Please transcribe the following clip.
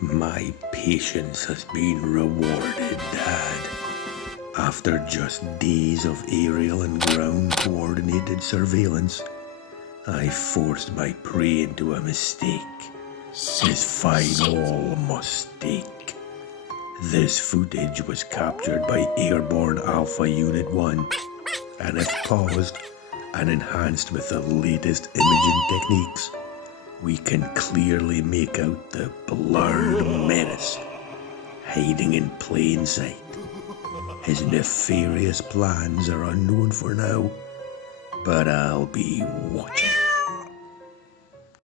My patience has been rewarded, Dad. After just days of aerial and ground coordinated surveillance, I forced my prey into a mistake. His final mistake. This footage was captured by Airborne Alpha Unit 1, and if paused and enhanced with the latest imaging techniques, we can clearly make out the blurred menace hiding in plain sight. His nefarious plans are unknown for now, but I'll be watching.